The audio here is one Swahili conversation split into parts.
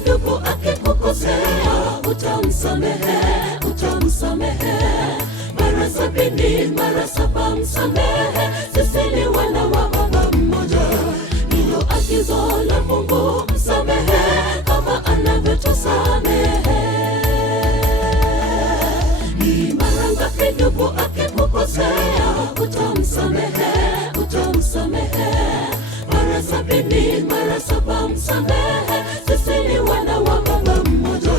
Ndugu akikukosea utamsamehe, utamsamehe. Mara 70, mara 7 msamehe. Sisi ni wana wa baba mmoja, ndilo agizo la Mungu. Msamehe kama anavyotusamehe. Ni mara ngapi ndugu akikukosea utamsamehe, utamsamehe. Mara 70, mara 7 msamehe. Sisi ni wana wa baba mmoja,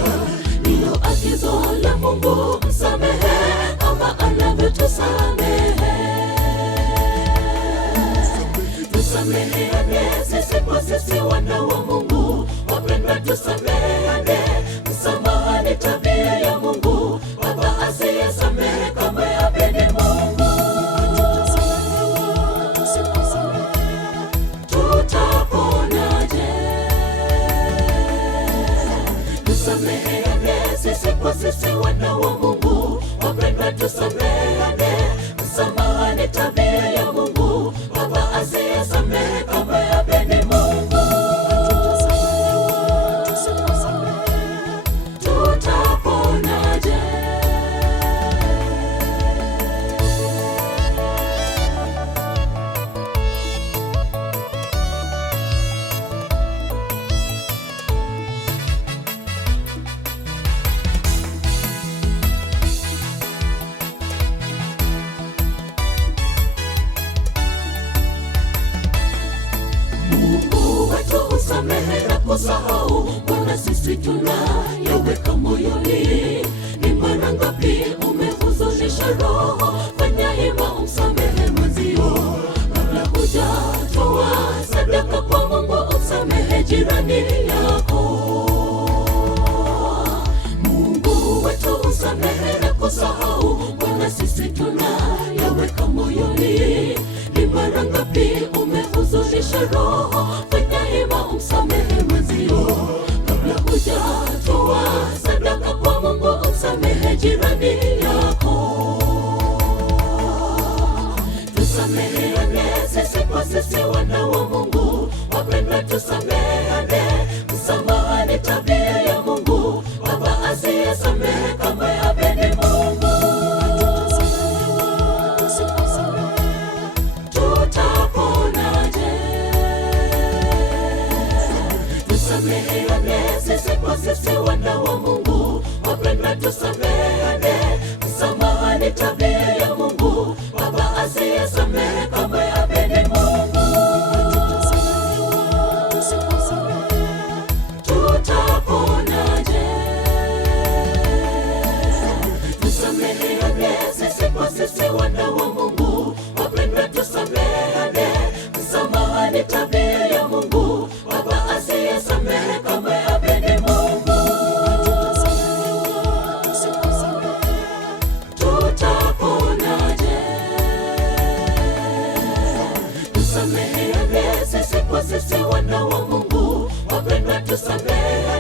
ndilo agizo la Mungu. Msamehe kama anavyotusamehe. Tusameheane sisi kwa sisi, wana wa Mungu wapendwa, tusameheane. Msamaha ni tabia ya Mungu. Baba asiyesamehe kamwe hapendi Mungu. Tutaponaje? Tusameheane sisi kwa sisi, wana wa Mungu wapendwa, tusameheane. Msamaha ni tabia ya Mungu. Baba asiyesamehe kamwe hapendi Mungu. Tutaponaje? Mungu wetu usamehe na kusahau, Bwana sisi tunayaweka moyoni. Ni mara ngapi umehuzunisha roho? Fanya hima umsamehe mwenzio kabla hujatoa sadaka kwa Mungu. Umsamehe jirani yako. Mungu wetu usamehe na kusahau, Bwana sisi tunayaweka moyoni. Ni mara ngapi umehuzunisha roho? Fanya hima umsamehe mwenzio kabla hujatoa sadaka kwa Mungu. Umsamehe jirani yako. Tusameheane sisi kwa sisi, wana wa Mungu wapendwa, tusameheane. Msamaha ni tabia ya Mungu. Baba asiyesamehe kamwe hapendi Mungu. Tutaponaje? Tusameheane sisi kwa sisi, wana wa Mungu wapendwa, tusameheane. Msamaha ni tabia ya Mungu. Baba asiyesamehe kamwe hapendi Mungu. Tutaponaje? Tusameheane sisi kwa sisi, wana wa Mungu wapendwa, tusameheane. Msamaha ni tabia ya Mungu. Baba asiyesamehe kamwe hapendi Mungu. Tutaponaje? Tusameheane sisi kwa sisi, wana wa Mungu wapendwa, tusameheane.